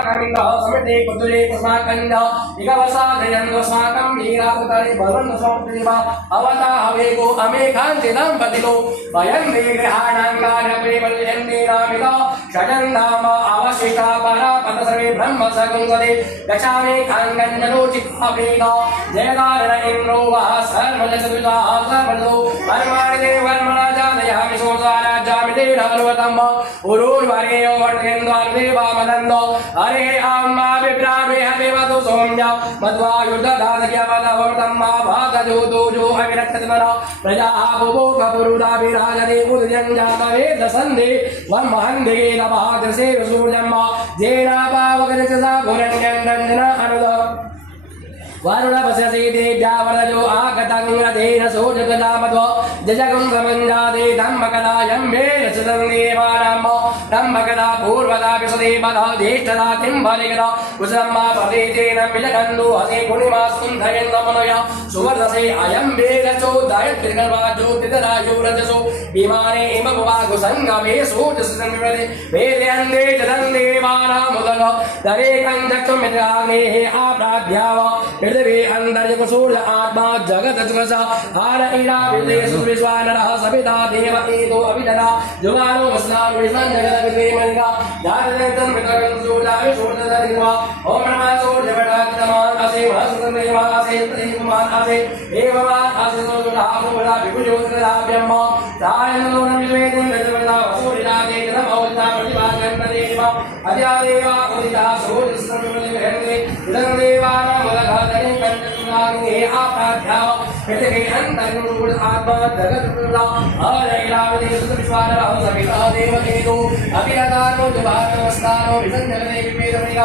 अस्माकमिन्द्र समिते कुतुले अस्माकमिन्द्र इगवसादयन्वस्माकं वीरावतारे भवन्तु समृद्धिवा अवता हवेगो अमेघाञ्चिदं पतिलो वयं विग्रहाणां कार्यप्रेमल्यन्तेनामितो षडन्धाम अवशिष्टा परापत सर्वे ब्रह्म सगुंसदे गच्छामि खाङ्गञ्जनोचित्तवेद जयकारण इन्द्रो वः सर्वजसुविदाः सर्वजो कर्माणि ते कर्मणा जातयामि सोमसाराज्यामि ते नवलवतम् उरुर्वरेयो वर्तेन्द्वान्देवामदन्दो हरे आम्मा विप्रावे हरिवतु सोम्य मध्वायुर्दधातयवदवर्तं मा भागजोदोजो अविरक्षतमन प्रजाः बुभोगपुरुदा विराजते उदयञ्जातवेदसन्धे वर्महन्धे नमः दशे सूर्यम् जेनापावगजसा भुरञ्जन्दञ्जना अनुद वरुणपश्यसि देव्यावरजो आगतङ्गतेन सोजगजामध्व जजगुंसमञ्जाते धम्मकदायं मे रचितं देवानां धम्मकदा पूर्वदा विशदेवदा ज्येष्ठदा किंबलिकदा कुशलम्मा पदेतेन मिलकन्दो हसे पुणिमा सुन्धयन्दमनय सुवर्धसे अयं वेगचो दयत्रिगर्वाजो रजसो विमाने इमपुवागु सङ्गमे सोजसंविवदे वेदयन्दे जदं देवानामुदल दरेकं चक्षुमित्राग्नेः आप्राभ्याव पृथ्वी अंतरिक्ष सूर्य आत्मा जगत जगसा हार इरा विदेश विश्वानरः सविता देव एतो अभिदना जुगानो वस्नाम विश्वं जगत विदेमनिका जातवेदं विकरं सूर्या विशोधदरिवा ओम नमः सूर्य वटातमान असे महसुतमेवान असे प्रेममान असे एवमान असे सोजुलाभो वला विभुजोत्तराभ्यम तायनो नमिवेदं गजवता सूर्यराजे नमोल्ता प्रतिभागन्नदेवा अद्यादेवा उदिता सूर्यस्त्रमिवलिहन्ते इदं देवानां मुदघातने कण्ठसुनाग्ने आप्राभ्याव पृथिवी अन्तर्गुण आत्मा जगत्पुरा हरैरावदेश विश्वानरः सविता देवकेतो अभिरदानो जुभानमस्तानो विसञ्जगते विवेदमेन